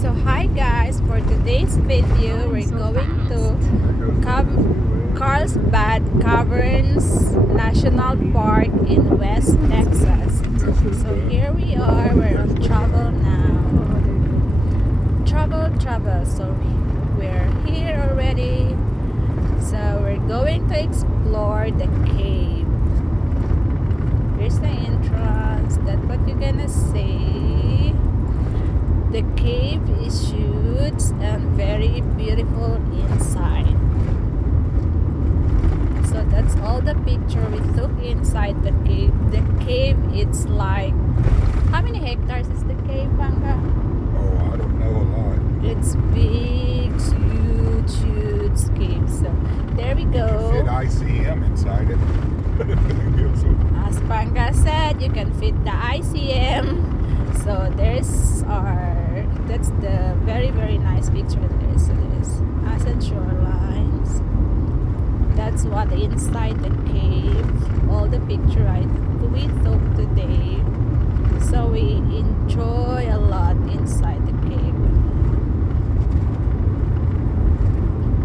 So hi guys, for today's video we're going to Carlsbad Caverns National Park in West Texas. So here we are, we're on travel now. Travel. So we're here already. So we're going to explore the cave. Here's the entrance. That's what you're gonna see. The cave is huge and very beautiful inside. So that's all the picture we took inside the cave. The cave, it's like, how many hectares is the cave, Panga? Oh, I don't know a lot. It's big, huge cave. So there we You go. can fit ICM inside it. As Panga said, you can fit the ICM. So that's the very nice picture there. So there's Ascent Shorelines. That's what inside the cave. All the picture we took today. So we enjoy a lot inside the cave.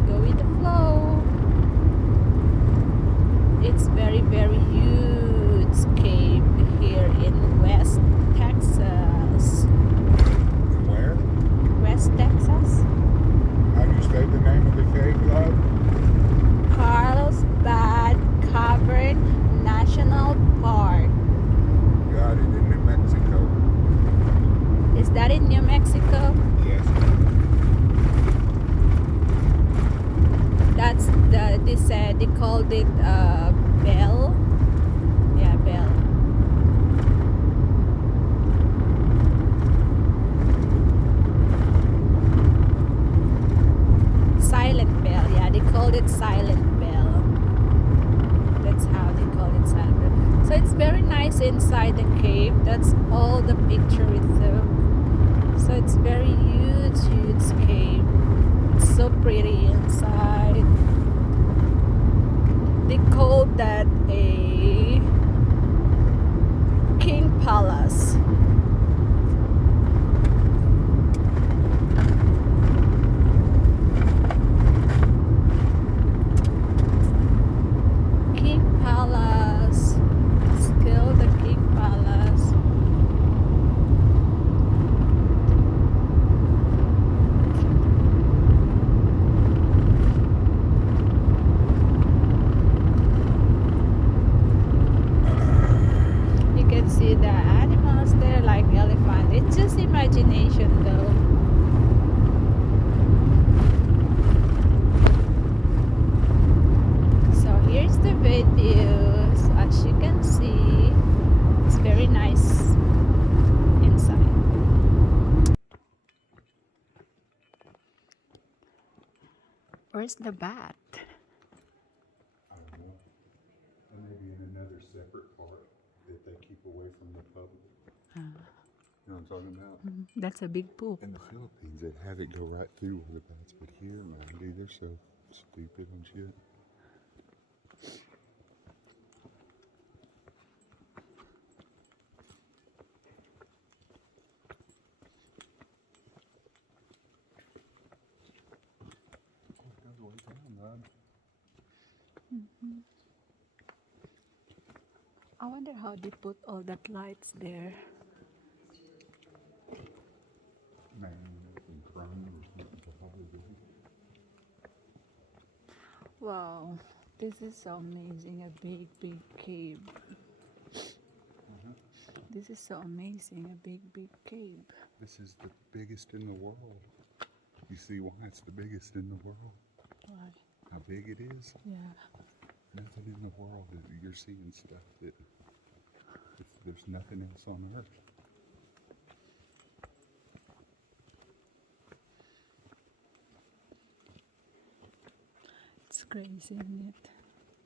Go with the flow. It's very huge cave here in West Texas. Where? West Texas. How do you say the name of the cave, love? Carlsbad Cavern National Park. Got it, in New Mexico. Is that in New Mexico? Yes. That's they called it Bell. Yeah, Bell. Silent Bell. Yeah, they called it Silent Bell. That's how they call it, Silent Bell. So it's very nice inside the cave. That's all the picture we took. So it's very huge cave. It's so pretty inside. They called that a King Palace. King Palace. Still the King Palace. You can see the animals there like elephant. It's just imagination though. So here's the videos. As you can see, it's very nice inside. Where's the bat? I don't know. And maybe in another separate part that they keep away from the public. You know what I'm talking about? That's a big poop. In the Philippines, they'd have it go right through where the bats, but here, man, dude, they're so stupid and shit. Oh, it goes way down, man. I wonder how they put all that lights there. Man, some chrome or something probably do. Wow, this is so amazing. A big cave. This is so amazing. A big cave. This is the biggest in the world. You see why it's the biggest in the world? Why? How big it is? Yeah. Nothing in the world that you're seeing stuff that there's nothing else on earth. It's crazy, isn't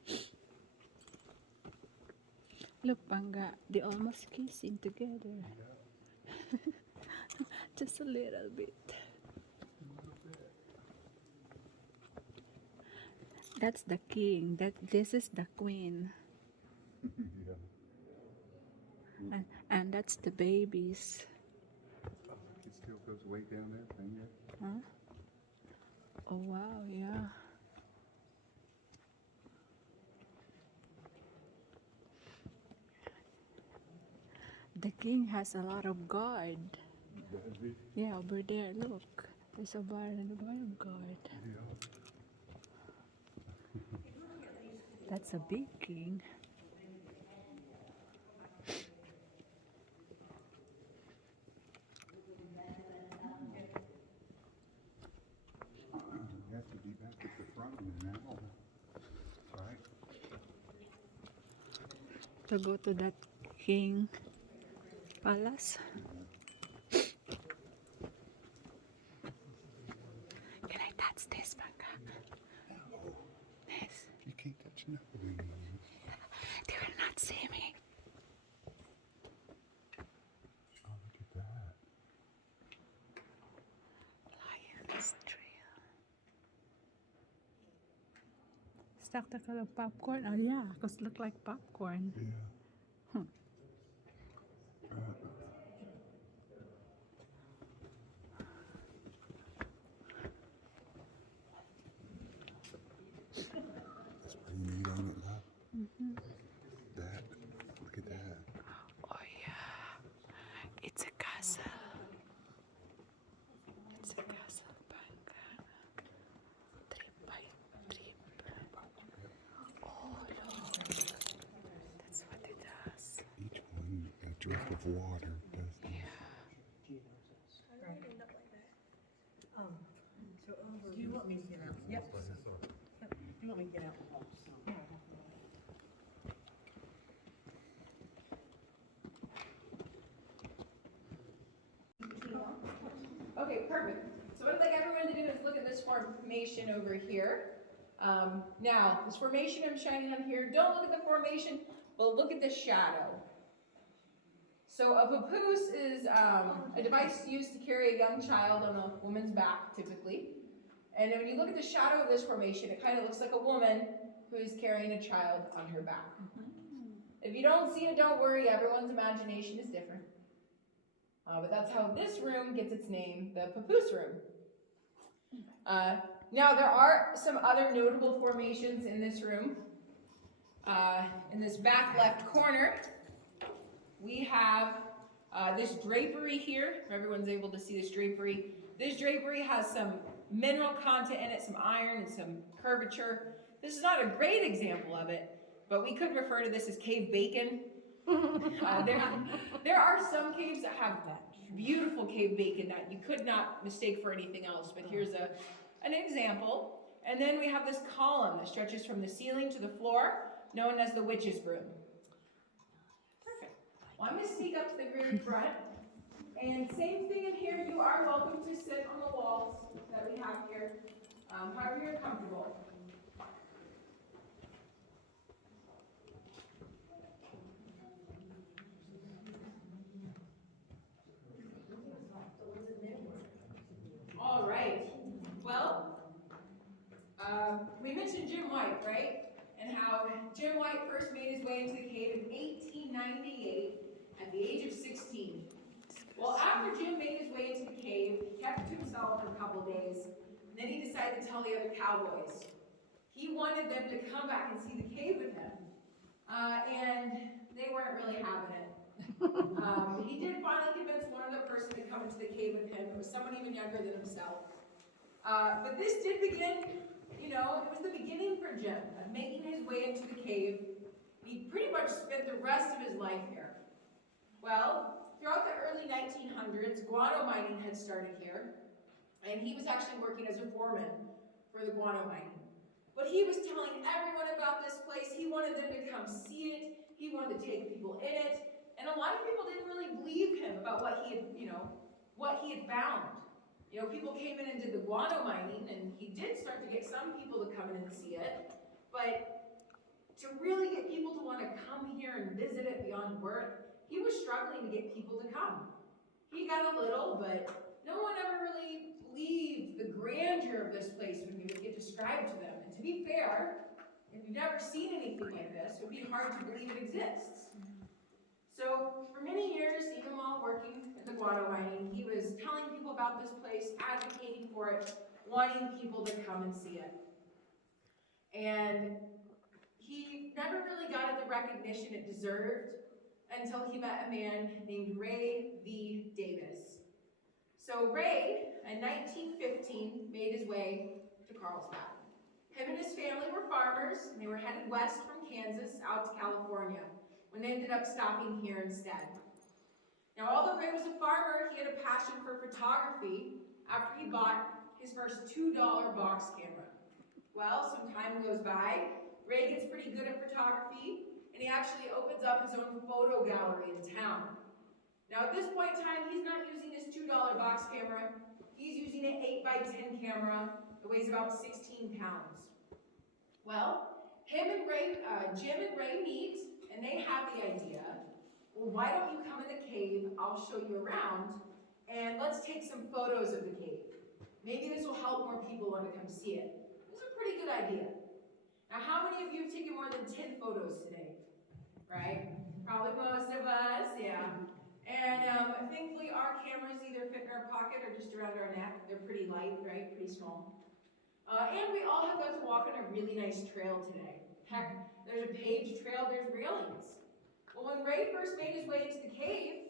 it? Look, Panga, they almost kissing together. Just a little bit. That's the king. This is the queen. Yeah. And that's the babies. It still goes way down there, thing yet? Huh? Oh wow, yeah. The king has a lot of guard. Does he? Yeah, over there, look. There's a bar and a bar of guard. Yeah. That's a big king. You have to be back at the front in an hour, right? To go to that king palace. Can I touch this, Bangka? This. You can't touch nothing. They will not see me. Oh, look at that. Lion's trail. Spectacle of popcorn. Oh yeah, because look like popcorn. Yeah. That's pretty neat on it, love. That. Look at that. Oh yeah, it's a castle. It's a castle, Bangka. Trip by trip. Oh look, that's what it does. Each one a drop of water does this. Do you want me to get out? Yep. Do you want me to get out? Okay, perfect. So what I'd like everyone to do is look at this formation over here. Now, this formation I'm shining on here, don't look at the formation, but look at the shadow. So a papoose is a device used to carry a young child on a woman's back, typically. And when you look at the shadow of this formation, it kind of looks like a woman who is carrying a child on her back. If you don't see it, don't worry, everyone's imagination is different. But that's how this room gets its name, the papoose room. Now, there are some other notable formations in this room. In this back left corner, we have this drapery here. Everyone's able to see this drapery. This drapery has some mineral content in it, some iron and some curvature. This is not a great example of it, but we could refer to this as cave bacon. There are some caves that have beautiful cave bacon that you could not mistake for anything else, but here's an example. And then we have this column that stretches from the ceiling to the floor, known as the witch's broom. Perfect. Well, I'm going to sneak up to the very front. And same thing in here, you are welcome to sit on the walls that we have here, however you're comfortable. All right. Well, we mentioned Jim White, right? And how Jim White first made his way into the cave in 1898 at the age of 16. Well, after Jim made his way into the cave, he kept it to himself for a couple days. And then he decided to tell the other cowboys. He wanted them to come back and see the cave with him. And they weren't really having it. He did finally convince one other person to come into the cave with him. It was someone even younger than himself. But this did begin, it was the beginning for Jim of making his way into the cave. He pretty much spent the rest of his life here. Well, throughout the early 1900s, guano mining had started here, and he was actually working as a foreman for the guano mining. But he was telling everyone about this place. He wanted them to come see it. He wanted to take people in it. And a lot of people didn't really believe him about what he had found. People came in and did the guano mining, and he did start to get some people to come in and see it. But to really get people to want to come here and visit it beyond work, he was struggling to get people to come. He got a little, but no one ever really believed the grandeur of this place when you would get described to them. And to be fair, if you've never seen anything like this, it would be hard to believe it exists. So for many years, even while working at the guano mining, he was telling people about this place, advocating for it, wanting people to come and see it. And he never really got it the recognition it deserved until he met a man named Ray V. Davis. So Ray, in 1915, made his way to Carlsbad. Him and his family were farmers, and they were headed west from Kansas out to California, when they ended up stopping here instead. Now, although Ray was a farmer, he had a passion for photography after he bought his first $2 box camera. Well, some time goes by, Ray gets pretty good at photography, and he actually opens up his own photo gallery in town. Now, at this point in time, he's not using his $2 box camera, he's using an 8x10 camera that weighs about 16 pounds. Well, Jim and Ray meet, and they have the idea, well, why don't you come in the cave, I'll show you around, and let's take some photos of the cave. Maybe this will help more people want to come see it. This is a pretty good idea. Now, how many of you have taken more than 10 photos today? Right? Probably most of us, yeah. And thankfully, our cameras either fit in our pocket or just around our neck. They're pretty light, right? Pretty small. And we all have got to walk on a really nice trail today. Heck, there's a paved trail, there's railings. Well, when Ray first made his way into the cave,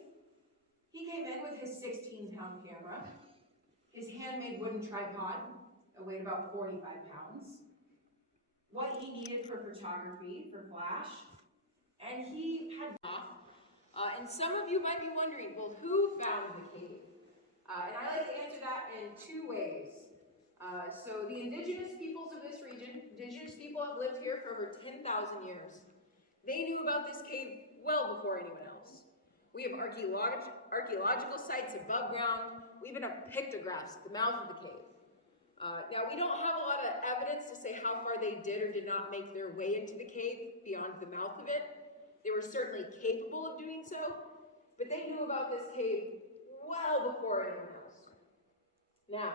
he came in with his 16-pound camera, his handmade wooden tripod that weighed about 45 pounds, what he needed for photography, for flash, and he had and some of you might be wondering, well, who found the cave? And I like to answer that in two ways. So the indigenous peoples of this region, indigenous people have lived here for over 10,000 years. They knew about this cave well before anyone else. We have archaeological sites above ground. We even have pictographs at the mouth of the cave. Now, we don't have a lot of evidence to say how far they did or did not make their way into the cave beyond the mouth of it. They were certainly capable of doing so, but they knew about this cave well before anyone else. Now,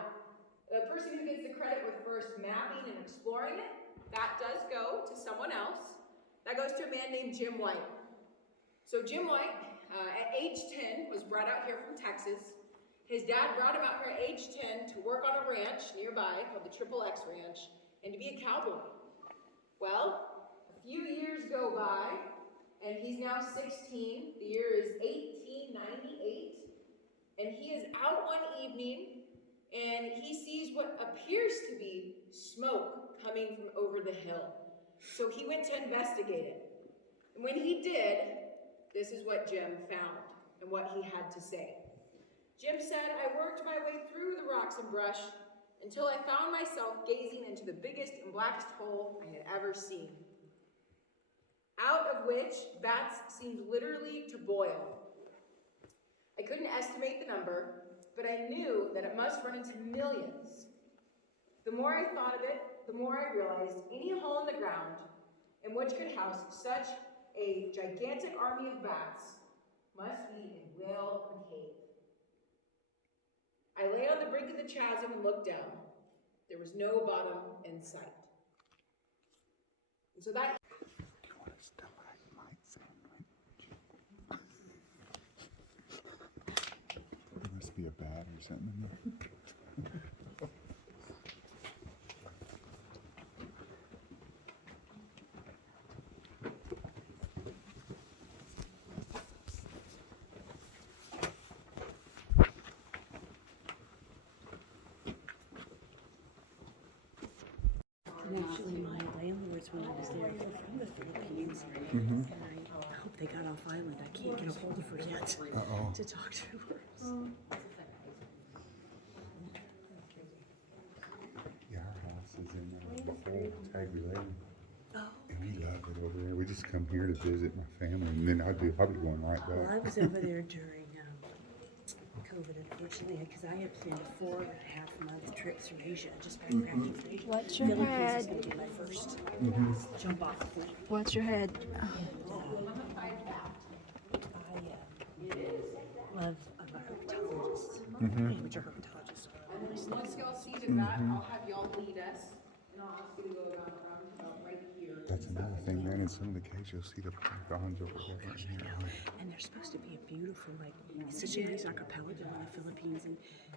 the person who gets the credit with first mapping and exploring it, that does go to someone else. That goes to a man named Jim White. So Jim White, at age 10, was brought out here from Texas. His dad brought him out here at age 10 to work on a ranch nearby called the Triple X Ranch and to be a cowboy. Well, a few years go by, and he's now 16. The year is 1898, and he is out one evening, and he sees what appears to be smoke coming from over the hill. So he went to investigate it. And when he did, this is what Jim found and what he had to say. Jim said, "I worked my way through the rocks and brush until I found myself gazing into the biggest and blackest hole I had ever seen, out of which bats seemed literally to boil. I couldn't estimate the number, but I knew that it must run into millions. The more I thought of it, the more I realized any hole in the ground in which could house such a gigantic army of bats must be a whale or cave. I lay on the brink of the chasm and looked down. There was no bottom in sight." And so that There must be a bat or something in there. And actually, my landlords, when I was there, they're from the Philippines. And I hope they got off island. I can't get a hold of her yet Uh-oh. to talk to her. Yeah, our house is in before Tagby Lane. Oh. And we love it over there. We just come here to visit my family, and then I'll be going right Well, I back. was over there during COVID, unfortunately, because I had planned a 4.5-month trip through Asia, just backpacking through Asia. What's your Philippines head? is going to be my first jump off point. What's your head? I love a herpetologist, amateur herpetologist. once y'all see the bat, I'll have y'all lead us, and I'll ask you to go around about right here. That's another thing, man. In some of the caves, you'll see the pythons or whatever. And you're like, And there's supposed to be a beautiful, like, it's such a nice archipelago in the Philippines, and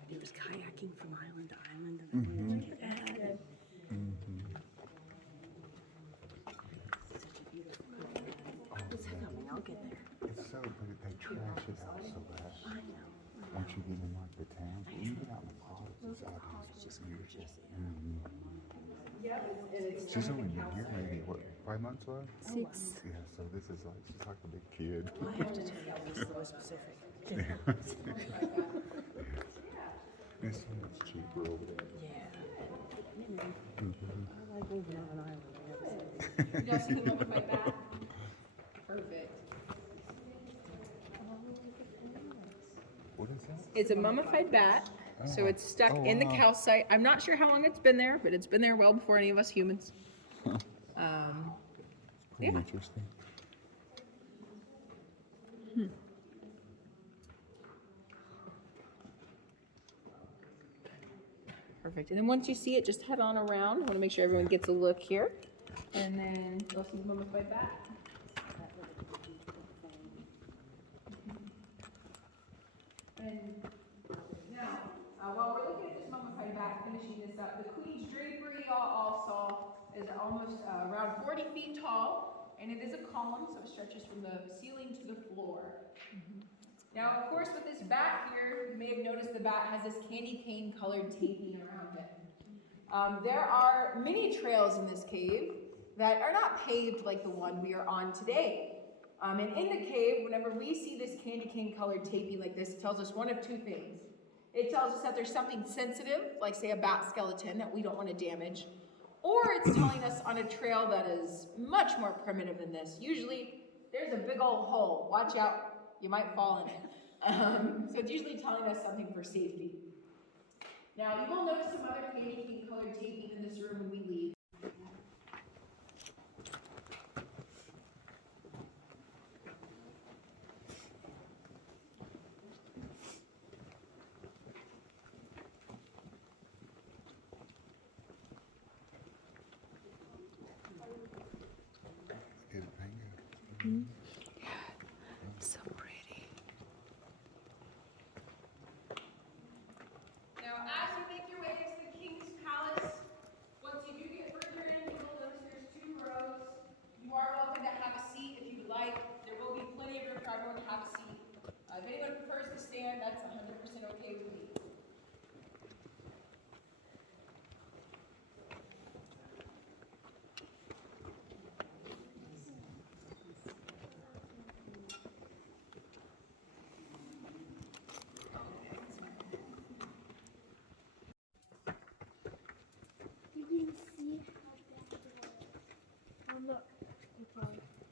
there was kayaking from island to island, and then we looked at that. Such a beautiful country. It's heck on me, I'll get there. it's so, but they trash it out so bad. I know. Once you get in like the town, when you get out in the park, it's obviously beautiful. She's only been here maybe, what, 5 months left? 6. Yeah, so this is like, she's like a big kid. I have to tell you, this is the specific. It's so much cheaper over there. Yeah. I like living on an island. I have to say. You guys see the mummified bat? Perfect. What is that? It's a mummified bat, so it's stuck in the calcite. I'm not sure how long it's been there, but it's been there well before any of us humans. Pretty interesting. Perfect. And then once you see it, just head on around. I want to make sure everyone gets a look here. And then you'll see the mummified bat. And now, while we're looking at this mummified bat, finishing this up, the queen's drapery y'all all saw is almost around 40 feet tall, and it is a column, so it stretches from the ceiling to the floor. Now, of course, with this bat here, you may have noticed the bat has this candy cane colored taping around it. There are many trails in this cave that are not paved like the one we are on today. And in the cave, whenever we see this candy cane colored taping like this, it tells us one of two things. It tells us that there's something sensitive, like say a bat skeleton that we don't want to damage, or it's telling us on a trail that is much more primitive than this. Usually, there's a big old hole. Watch out, you might fall in it. So it's usually telling us something for safety. Now, you will notice some other candy cane colored taping in this room when we leave. Get it, hang it. So pretty. Now, as you make your way into the king's palace, once you do get further in, you will notice there's 2 rows. You are welcome to have a seat if you would like. There will be plenty of room for everyone to have a seat. If anyone prefers to stand, that's 100% okay with me.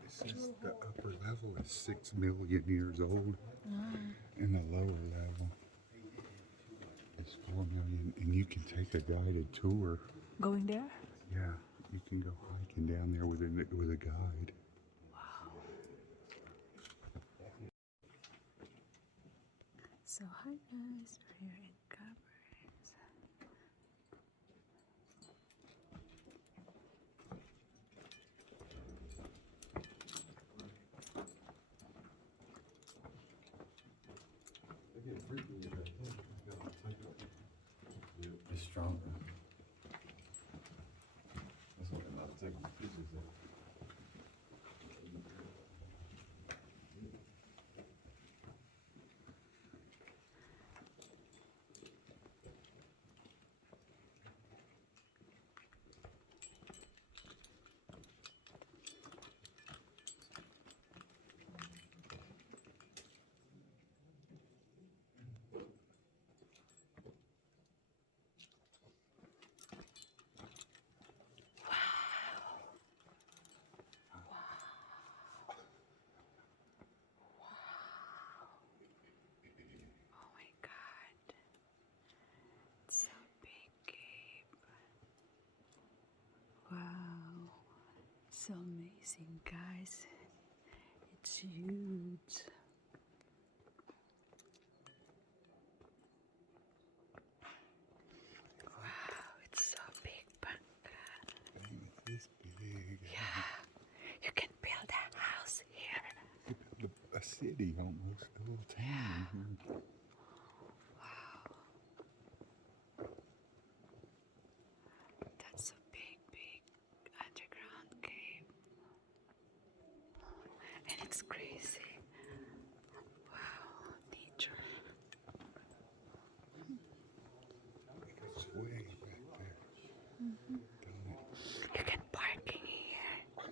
It says the upper level is 6 million years old, and the lower level is 4 million. And you can take a guided tour. Going there? Yeah, you can go hiking down there with a guide. So hi guys, we're here in Caverns. It's stronger. That's what I'm not taking pictures of. Oh my god. It's so big, Gabe. Wow. So amazing, guys. It's huge. Wow, it's so big, Bangka. It's big. Yeah. city almost, a little town. That's a big, big underground cave. And it's crazy. Wow, nature. It's way back there. Don't it? You can parking here.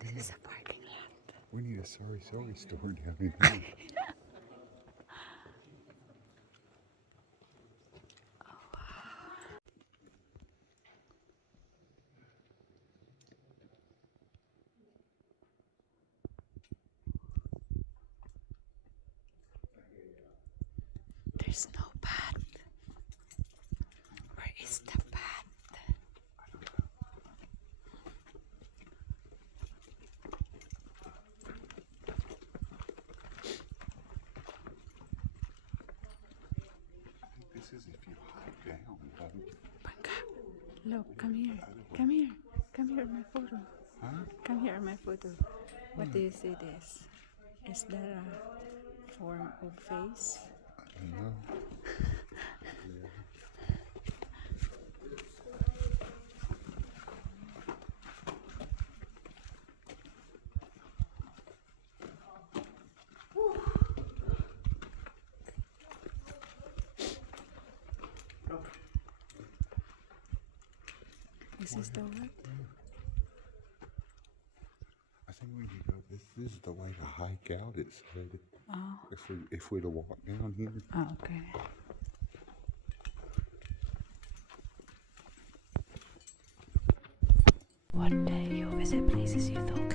This is a parking lot. We need a sorry store down in here. There's no path. Where is the path? This is if you hike down, buddy. Pangka, look, come here. Come here. Come here, my photo. Huh? Come here, my photo. What do you see this? Is that a form of face? I don't know. This is the what? I think when you go, this is the way to hike out. It said Oh, if we'd have walked down here. okay. One day you'll visit places you thought